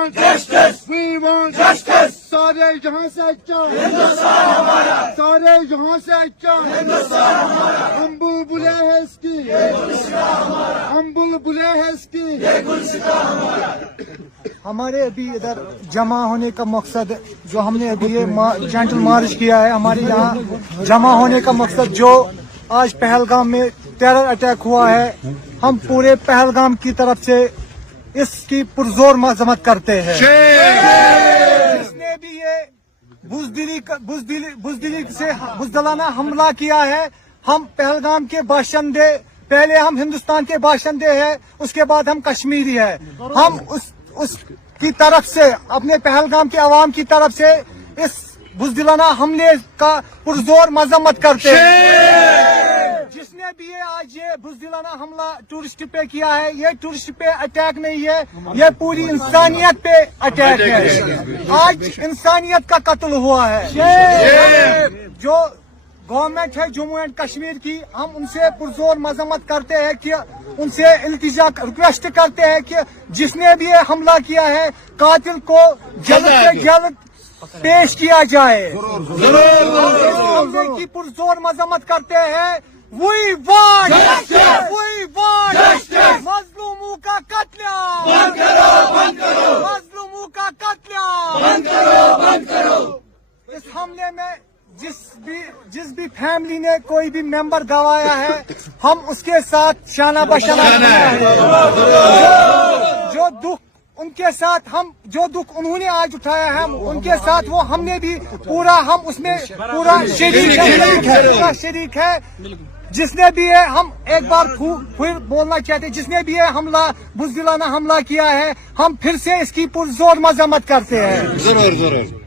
want justice. We want justice. सारे जहां से अच्छा हिंदुस्तान हमारा, सारे जहां से अच्छा हिंदुस्तान हमारा। हम बुलबुलें हैं इसकी, ये गुलसिता हमारा। हम बुलबुलें हैं इसकी, ये गुलसिता हमारा। हमारे अभी इधर जमा होने का मकसद, जो हमने अभी ये जेंटल मार्च किया है, हमारे यहाँ जमा होने का मकसद जो आज पहलगाम में टेरर अटैक हुआ है, हम पूरे पहलगाम की तरफ से इसकी पुरजोर मजम्मत करते हैं। जिसने भी ये बुजदिलाना हमला किया है, हम पहलगाम के बाशिंदे, पहले हम हिंदुस्तान के बाशिंदे हैं, उसके बाद हम कश्मीरी है। हम उसकी तरफ से, अपने पहलगाम के अवाम की तरफ से इस बुजदिलाना हमले का पुरजोर मजम्मत करते हैं। जिसने भी ये आज ये बुजदिलाना हमला टूरिस्ट पे किया है, ये टूरिस्ट पे अटैक नहीं है, ये पूरी इंसानियत पे अटैक है। आज इंसानियत का कत्ल हुआ है। जो गवर्नमेंट है जम्मू एंड कश्मीर की, हम उनसे पुरजोर मजम्मत करते हैं कि उनसे इल्तिजा रिक्वेस्ट करते हैं कि जिसने भी ये हमला किया है, कातिल को जल्द से जल्द पेश किया जाए। हमले की पुरजोर मजम्मत करते हैं। We want justice. We want justice. मजलूमों का कत्लेआम बंद करो, बंद करो। मजलूमों का कत्लेआम बंद करो, बंद करो। इस हमले में जिस भी फैमिली ने कोई भी मेंबर गवाया है, हम उसके साथ शाना बशाना है। जो दुख उनके साथ, हम जो दुख उन्होंने आज उठाया है, हम उनके साथ वो हमने भी पूरा, हम उसमें पूरा शरीक है। जिसने भी है, हम एक बार फिर बोलना चाहते हैं, जिसने भी है हमला, बुजदिलाना हमला किया है, हम फिर से इसकी पुरजोर मजम्मत करते हैं। जरूर जरूर।